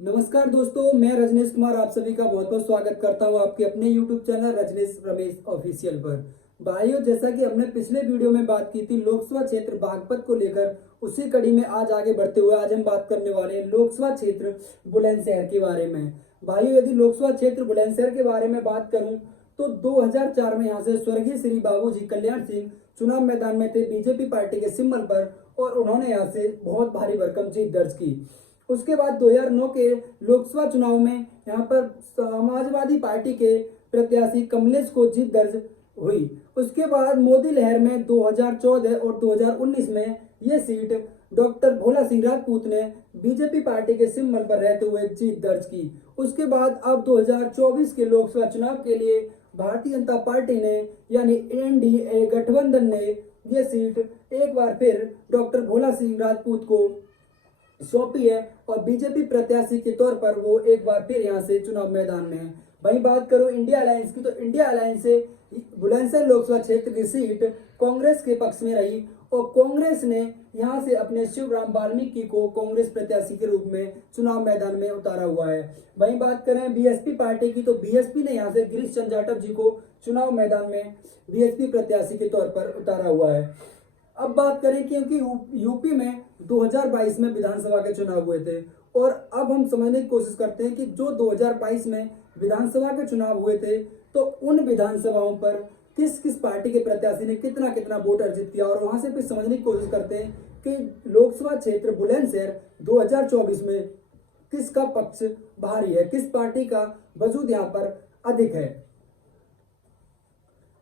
नमस्कार दोस्तों, मैं रजनीश कुमार आप सभी का बहुत बहुत स्वागत करता हूं आपके अपने YouTube channel Rajneesh Ramesh official पर। भाइयों, जैसा कि हमने पिछले वीडियो में बात की थी लोकसभा क्षेत्र बागपत को लेकर, उसी कड़ी में आज आगे बढ़ते हुए आज हम बात करने वाले हैं लोकसभा क्षेत्र बुलंदशहर के बारे में। भाइयों, यदि लोकसभा क्षेत्र बुलंदशहर के बारे में बात करूं तो 2004 में यहाँ से स्वर्गीय श्री बाबूजी कल्याण सिंह चुनाव मैदान में थे बीजेपी पार्टी के सिंबल पर, और उन्होंने यहाँ से बहुत भारी भरकम जीत दर्ज की। उसके बाद 2009 के लोकसभा चुनाव में यहाँ पर समाजवादी पार्टी के प्रत्याशी कमलेश को जीत दर्ज हुई। उसके बाद मोदी लहर में 2014 और 2019 में ये सीट डॉक्टर भोला सिंह राजपूत ने बीजेपी पार्टी के सिंबल पर रहते हुए जीत दर्ज की। उसके बाद अब 2024 के लोकसभा चुनाव के लिए भारतीय जनता पार्टी ने यानी एनडीए गठबंधन ने ये सीट एक बार फिर डॉक्टर भोला सिंह राजपूत को सौंपी है, और बीजेपी प्रत्याशी के तौर पर वो एक बार फिर यहाँ से चुनाव मैदान में है। वहीं बात करूं इंडिया अलायंस की, तो इंडिया अलायंस से बुलंदशहर लोकसभा क्षेत्र की सीट कांग्रेस के पक्ष में रही, और कांग्रेस ने यहाँ से अपने शिवराम वाल्मीकि को कांग्रेस प्रत्याशी के रूप में चुनाव मैदान में उतारा हुआ है। वहीं बात करें बीएसपी पार्टी की, तो बीएसपी ने यहाँ से गिरीश चंद्र जाटव जी को चुनाव मैदान में बीएसपी प्रत्याशी के तौर पर उतारा हुआ है। अब बात करें क्योंकि यूपी में 2022 में विधानसभा के चुनाव हुए थे, और अब हम समझने की कोशिश करते हैं कि जो 2022 में विधानसभा के चुनाव हुए थे तो उन विधानसभाओं पर किस किस पार्टी के प्रत्याशी ने कितना कितना वोट अर्जित किया, और वहां से फिर समझने की कोशिश करते हैं कि लोकसभा क्षेत्र बुलंदशहर 2024 में किसका पक्ष भारी है, किस पार्टी का वजूद यहाँ पर अधिक है।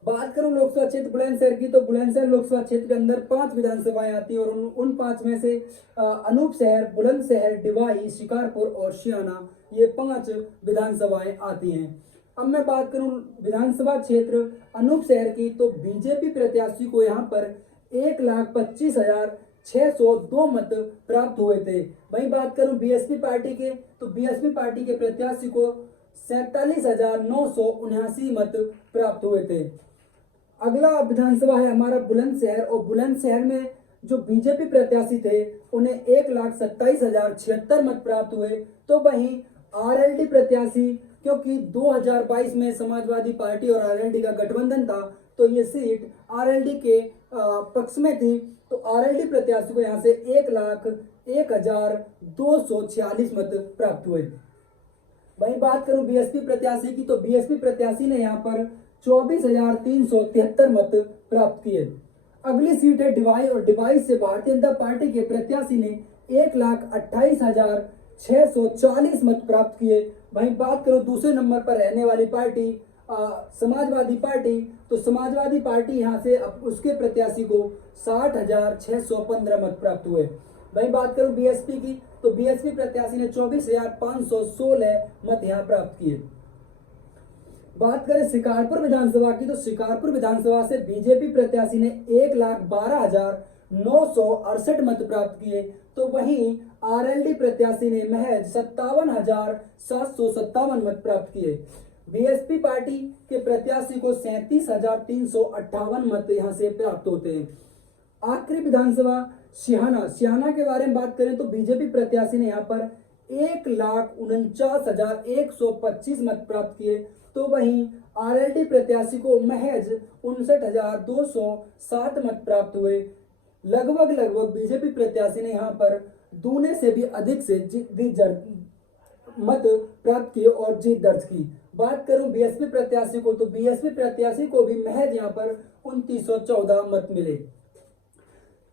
बात करूं लोकसभा क्षेत्र बुलंदशहर की, तो बुलंदशहर लोकसभा क्षेत्र के अंदर 5 विधानसभाएं आती हैं, और उन 5 में से अनूपशहर, बुलंदशहर, डिवाई, शिकारपुर और सियाना, ये 5 विधानसभाएं आती हैं। अब मैं बात करूं विधानसभा क्षेत्र अनूपशहर की, तो बीजेपी प्रत्याशी को यहाँ पर 1,25,602 मत प्राप्त हुए थे। वहीं बात करूं बीएसपी पार्टी के, तो बीएसपी पार्टी के प्रत्याशी को 47,979 मत प्राप्त हुए थे। अगला विधानसभा है हमारा बुलंदशहर, और बुलंदशहर में जो बीजेपी प्रत्याशी थे उन्हें 1,27,076 मत प्राप्त हुए। तो वहीं आरएलडी प्रत्याशी, क्योंकि 2022 में समाजवादी पार्टी और आरएलडी का गठबंधन था, तो ये सीट आरएलडी के पक्ष में थी, तो आरएलडी प्रत्याशी को यहाँ से 1,01,246 मत प्राप्त हुए। वहीं बात करूं बीएसपी प्रत्याशी की, तो बीएसपी प्रत्याशी ने यहाँ पर 24,373 मत प्राप्त किए। अगली सीट है डिवाई, और डिवाई से भारतीय जनता पार्टी के प्रत्याशी ने 1,28,640 मत प्राप्त किए। वहीं बात करो दूसरे नंबर पर रहने वाली पार्टी समाजवादी पार्टी, तो समाजवादी पार्टी यहाँ से उसके प्रत्याशी को 60,615 मत प्राप्त हुए। वहीं बात करूं बीएसपी की, तो बीएसपी प्रत्याशी ने 24,516 मत यहाँ प्राप्त किए। बात करें शिकारपुर विधानसभा की, तो शिकारपुर विधानसभा से बीजेपी प्रत्याशी ने 1,12,968 मत प्राप्त किए। तो वहीं आरएलडी प्रत्याशी ने महज 57,757 मत प्राप्त किए। बीएसपी पार्टी के प्रत्याशी को 37,358 मत यहाँ से प्राप्त होते हैं। आखिरी विधानसभा सियाना के बारे में बात करें, तो बीजेपी प्रत्याशी ने यहाँ पर 1,49,125 मत प्राप्त किए। तो वहीं आरएलडी प्रत्याशी को महज 59,207 मत प्राप्त हुए। लगभग बीजेपी प्रत्याशी ने यहाँ पर दूने से भी अधिक से मत प्राप्त किए और जीत दर्ज की। बात करूं बीएसपी प्रत्याशी को, तो बीएसपी प्रत्याशी को भी महज यहाँ पर 2,914 मत मिले।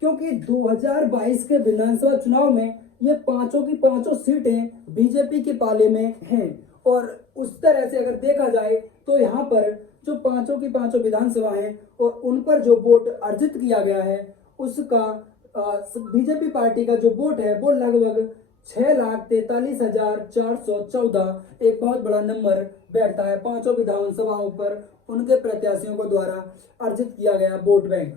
क्योंकि 2022 के विधानसभा चुनाव में ये पांचों की पांचों सीटें बीजेपी के पाले में हैं, और उस तरह से अगर देखा जाए तो यहाँ पर जो पांचों की पांचों विधानसभा हैं और उन पर जो वोट अर्जित किया गया है, उसका बीजेपी पार्टी का जो वोट है वो लगभग 6,43,414 एक बहुत बड़ा नंबर बैठता है पांचों विधानसभाओं पर उनके प्रत्याशियों को द्वारा अर्जित किया गया वोट बैंक।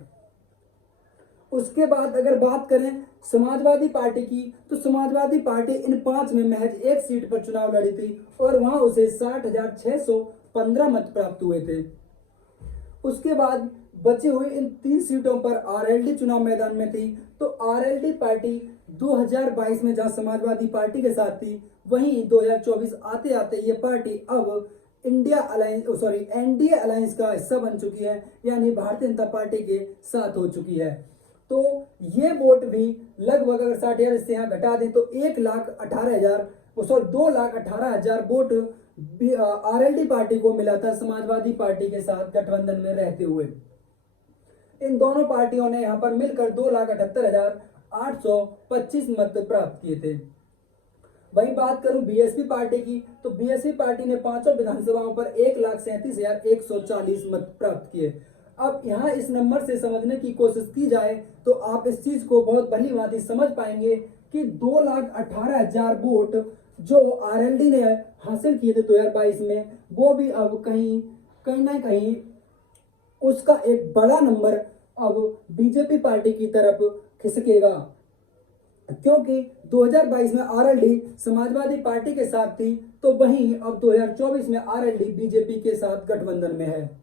उसके बाद अगर बात करें समाजवादी पार्टी की, तो समाजवादी पार्टी इन 5 में महज एक सीट पर चुनाव लड़ी थी, और वहां उसे 60,615 मत प्राप्त हुए थे। उसके बाद बची हुई इन 3 सीटों पर आरएलडी चुनाव मैदान में थी, तो आरएलडी पार्टी 2022 में जहां समाजवादी पार्टी के साथ थी, वहीं 2024 आते आते ये पार्टी अब एनडीए अलायंस का हिस्सा बन चुकी है, यानी भारतीय जनता पार्टी के साथ हो चुकी है। तो ये वोट भी लगभग अगर 60,000 इससे यहाँ घटा दें तो 2,18,000 वोट आरएलडी पार्टी को मिला था समाजवादी पार्टी के साथ गठबंधन में रहते हुए। इन दोनों पार्टियों ने यहाँ पर मिलकर 2,78,825 मत प्राप्त किए थे। वही बात करूं बीएसपी पार्टी की, तो बीएसपी पार्टी ने पांचों विधानसभाओं पर 1,37,140 मत प्राप्त किए। अब यहाँ इस नंबर से समझने की कोशिश की जाए तो आप इस चीज को बहुत भली भांति समझ पाएंगे कि 2,18,000 वोट जो आरएलडी ने हासिल किए थे 2022 में, वो भी अब कहीं ना कहीं उसका एक बड़ा नंबर अब बीजेपी पार्टी की तरफ खिसकेगा, क्योंकि 2022 में आरएलडी समाजवादी पार्टी के साथ थी, तो वहीं अब 2024 में आरएलडी बीजेपी के साथ गठबंधन में है।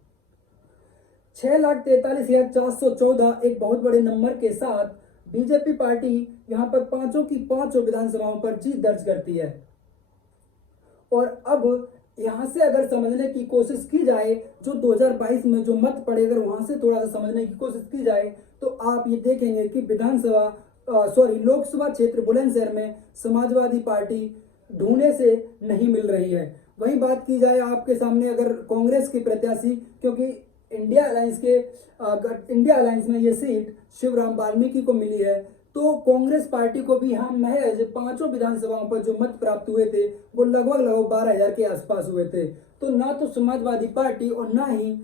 6,43,414 एक बहुत बड़े नंबर के साथ बीजेपी पार्टी यहां पर पांचों की पांचों विधानसभाओं पर जीत दर्ज करती है। और अब यहां से अगर समझने की कोशिश की जाए, जो 2022 में जो मत पड़े, अगर वहां से थोड़ा सा समझने की कोशिश की जाए तो आप ये देखेंगे कि लोकसभा क्षेत्र बुलंदशहर में समाजवादी पार्टी ढूंढने से नहीं मिल रही है। वहीं बात की जाए आपके सामने अगर कांग्रेस के प्रत्याशी, क्योंकि इंडिया अलायंस में ये सीट शिवराम वाल्मीकि को मिली है, तो कांग्रेस पार्टी को भी हम महज पांचों विधानसभाओं पर जो मत प्राप्त हुए थे वो लगभग 12,000 के आसपास हुए थे। तो ना तो समाजवादी पार्टी और ना ही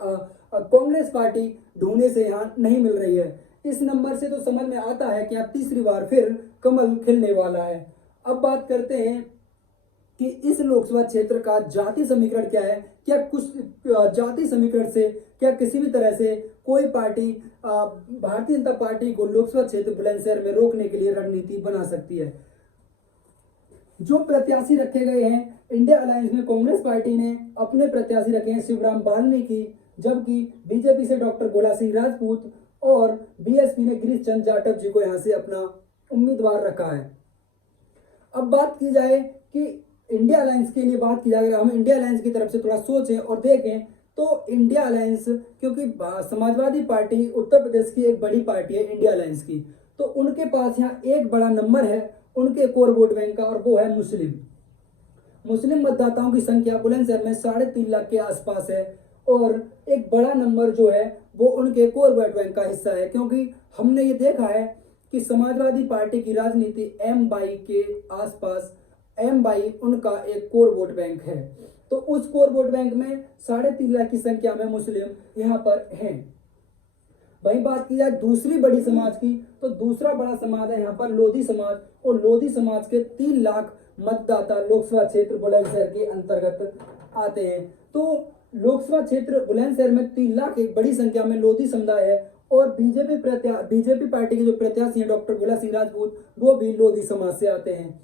कांग्रेस पार्टी ढूंढने से यहाँ नहीं मिल रही है। इस नंबर से तो समझ में आता है कि अब तीसरी बार फिर कमल खिलने वाला है। अब बात करते हैं कि इस लोकसभा क्षेत्र का जाति समीकरण क्या है। क्या कुछ जाति समीकरण से क्या किसी भी तरह से कोई पार्टी भारतीय जनता पार्टी को लोकसभा क्षेत्र बुलंदशहर में रोकने के लिए रणनीति बना सकती है? जो प्रत्याशी रखे गए हैं इंडिया अलायंस में, कांग्रेस पार्टी ने अपने प्रत्याशी रखे हैं शिवराम वाल्मीकि, जबकि बीजेपी से डॉक्टर गोला सिंह राजपूत और बीएसपी ने गिरीश चंद्र जाटव जी को यहां से अपना उम्मीदवार रखा है। अब बात की जाए कि इंडिया अलायंस के लिए बात की जाए, अगर हम इंडिया अलायंस की तरफ से थोड़ा सोचें और देखें तो इंडिया अलायंस, क्योंकि समाजवादी पार्टी उत्तर प्रदेश की एक बड़ी पार्टी है इंडिया अलायंस की, तो उनके पास यहाँ एक बड़ा नंबर है उनके कोर वोट बैंक का, और वो है मुस्लिम मतदाताओं की संख्या बुलंदशहर में 3.5 लाख के आसपास है। और एक बड़ा नंबर जो है वो उनके कोर वोट बैंक का हिस्सा है, क्योंकि हमने ये देखा है कि समाजवादी पार्टी की राजनीति एम/22 के आसपास, एम/22 उनका एक कोर वोट बैंक है। तो उस कोर वोट बैंक में 3.5 लाख की संख्या में मुस्लिम यहाँ पर हैं। वही बात की जाए दूसरी बड़ी समाज की, तो दूसरा बड़ा समाज है यहाँ पर लोधी समाज, और लोधी समाज के 3 लाख मतदाता लोकसभा क्षेत्र बुलंदशहर के अंतर्गत आते हैं। तो लोकसभा क्षेत्र बुलंदशहर में 3 लाख एक बड़ी संख्या में लोधी समुदाय है, और बीजेपी पार्टी के जो प्रत्याशी हैं डॉक्टर गोला सिंह राजपूत, वो भी लोधी समाज से आते हैं।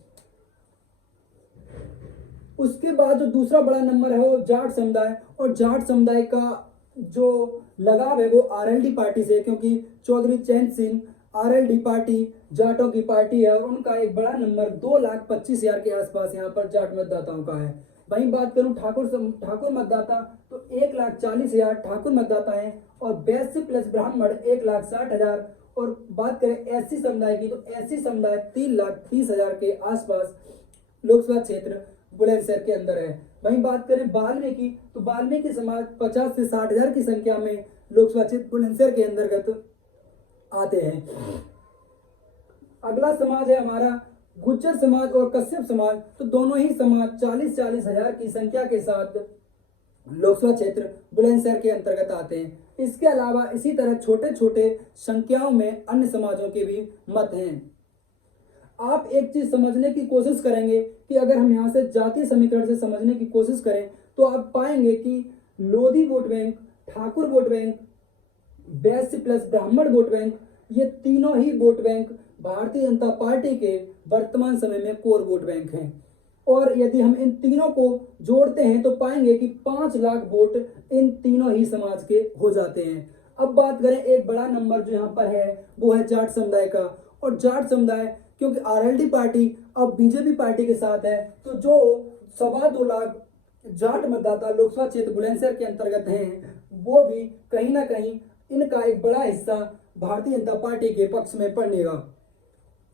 उसके बाद जो दूसरा बड़ा नंबर है वो जाट समुदाय, और जाट समुदाय का जो लगाव है वो आरएलडी पार्टी से, क्योंकि चौधरी चैन सिंह आरएलडी पार्टी जाटों की पार्टी है, और उनका एक बड़ा नंबर 2,25,000 के आसपास यहाँ पर जाट मतदाताओं का है। वहीं बात करूं ठाकुर मतदाता, तो 1,40,000 ठाकुर मतदाता हैं, और वैश्य प्लस ब्राह्मण 1,60,000। और बात करें एससी समुदाय की, तो एससी समुदाय 3,30,000 के आसपास लोकसभा क्षेत्र बुलंदशहर के अंदर है। वहीं बात करें वाल्मीकि, तो वाल्मीकि समाज 50 से 60,000 की संख्या में लोकसभा क्षेत्र बुलंदशहर के अंतर्गत आते हैं। अगला समाज है हमारा गुज्जर समाज और कश्यप समाज, तो दोनों ही समाज 40,000 की संख्या के साथ लोकसभा क्षेत्र बुलंदशहर के अंतर्गत आते हैं। इसके अलावा इसी तरह छोटे छोटे संख्याओं में अन्य समाजों के भी मत हैं। आप एक चीज समझने की कोशिश करेंगे कि अगर हम यहाँ से जातीय समीकरण से समझने की कोशिश करें तो आप पाएंगे कि Lodhi vote bank, Thakur vote bank, वैश्य प्लस ब्राह्मण वोट बैंक, ये तीनों ही vote bank Bharatiya Janata party के वर्तमान समय में कोर वोट बैंक हैं। और यदि हम इन तीनों को जोड़ते हैं तो पाएंगे कि 5 लाख वोट इन तीनों ही समाज के हो जाते हैं। अब बात करें एक बड़ा नंबर जो यहाँ पर है वो है जाट समुदाय का, और जाट समुदाय, क्योंकि आरएलडी पार्टी अब बीजेपी पार्टी के साथ है, तो जो 2.25 लाख जाट मतदाता लोकसभा क्षेत्र बुलंदशहर के अंतर्गत हैं, वो भी कहीं ना कहीं इनका एक बड़ा हिस्सा भारतीय जनता पार्टी के पक्ष में पड़ेगा।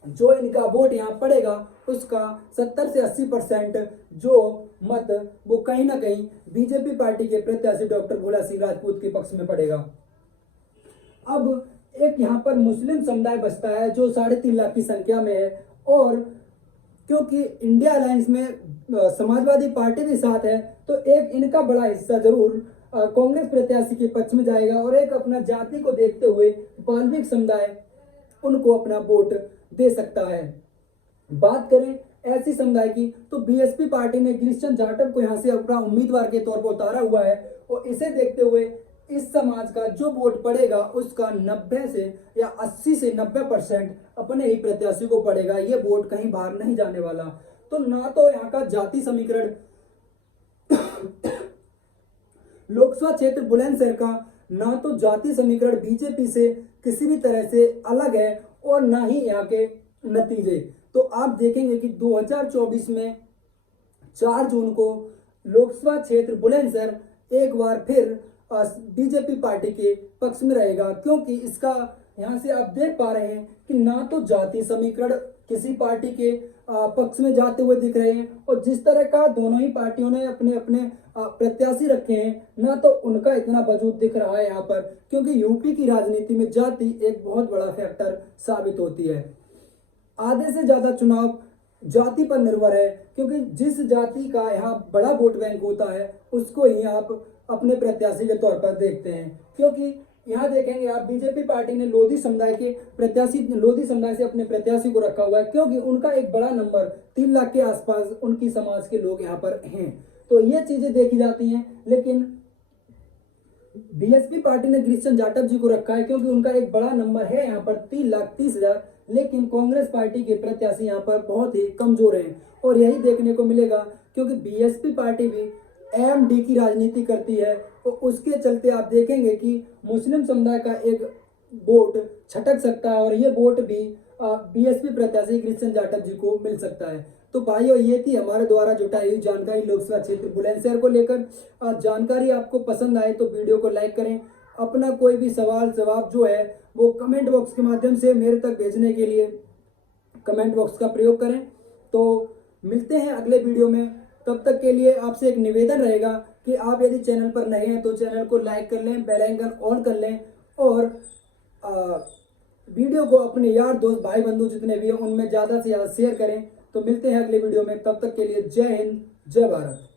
जो इनका वोट यहाँ पड़ेगा उसका 70 से 80% जो मत वो कहीं ना कहीं बीजेपी पार्टी के प्रत्याशी डॉक्टर भोला सिंह राजपूत के पक्ष में पड़ेगा। अब एक यहाँ पर मुस्लिम समुदाय बसता है जो 3.5 लाख की संख्या में है, और क्योंकि इंडिया अलायंस में समाजवादी पार्टी भी साथ है, तो एक इनका बड़ा हिस्सा जरूर कांग्रेस प्रत्याशी के पक्ष में जाएगा, और एक अपना जाति को देखते हुए बाल्मीक समुदाय उनको अपना वोट दे सकता है। बात करें ऐसी समुदाय की, तो बीएसपी पार्टी ने गिरीशचंद्र जाटव को यहां से अपना उम्मीदवार के तौर पर उतारा हुआ है, और इसे देखते हुए इस समाज का जो वोट पड़ेगा उसका 90 से या 80 से 90% अपने ही प्रत्याशी को पड़ेगा। ये वोट कहीं बाहर नहीं जाने वाला। तो ना तो यहाँ का जाति समीकरण लोकसभा क्षेत्र बुलंदशहर का ना तो जाति समीकरण बीजेपी से किसी भी तरह से अलग है, और ना ही यहाँ के नतीजे। तो आप देखेंगे कि 2024 में 4 जून को लोकसभा क्षेत्र बुलंदशहर एक बार फिर बीजेपी पार्टी के पक्ष में रहेगा, क्योंकि इसका यहाँ से आप देख पा रहे हैं कि ना तो जाति समीकरण किसी पार्टी के पक्ष में जाते हुए दिख रहे हैं, और जिस तरह का दोनों ही पार्टियों ने अपने अपने प्रत्याशी रखे हैं, ना तो उनका इतना वजूद दिख रहा है यहाँ पर, क्योंकि यूपी की राजनीति में जाति एक बहुत बड़ा फैक्टर साबित होती है। आधे से ज्यादा चुनाव जाति पर निर्भर है, क्योंकि जिस जाति का यहाँ बड़ा वोट बैंक होता है उसको ही आप अपने प्रत्याशी के तौर पर देखते हैं। क्योंकि यहाँ देखेंगे आप बीजेपी पार्टी ने लोधी समुदाय से अपने प्रत्याशी को रखा हुआ है, क्योंकि उनका एक बड़ा नंबर 3 लाख के आसपास उनकी समाज के लोग यहाँ पर हैं। तो ये चीजें देखी जाती हैं, लेकिन बीएसपी पार्टी ने गिरीशचंद्र जाटव जी को रखा है क्योंकि उनका एक बड़ा नंबर है यहाँ पर 3,30,000, लेकिन कांग्रेस पार्टी के प्रत्याशी यहाँ पर बहुत ही कमजोर हैं, और यही देखने को मिलेगा क्योंकि बीएसपी पार्टी भी एमडी की राजनीति करती है, तो उसके चलते आप देखेंगे कि मुस्लिम समुदाय का एक वोट छटक सकता है, और ये वोट भी बीएसपी प्रत्याशी गिरीशचंद्र जाटव जी को मिल सकता है। तो भाइयों, ये थी हमारे द्वारा जुटाई हुई जानकारी लोकसभा क्षेत्र बुलंदशहर को लेकर। जानकारी आपको पसंद आए तो वीडियो को लाइक करें। अपना कोई भी सवाल जवाब जो है वो कमेंट बॉक्स के माध्यम से मेरे तक भेजने के लिए कमेंट बॉक्स का प्रयोग करें। तो मिलते हैं अगले वीडियो में, तब तक के लिए आपसे एक निवेदन रहेगा कि आप यदि चैनल पर नए हैं तो चैनल को लाइक कर लें, बेल आइकन ऑन कर लें, और वीडियो को अपने यार दोस्त भाई बंधु जितने भी हैं उनमें ज़्यादा से ज़्यादा शेयर करें। तो मिलते हैं अगले वीडियो में, तब तक के लिए जय हिंद, जय भारत।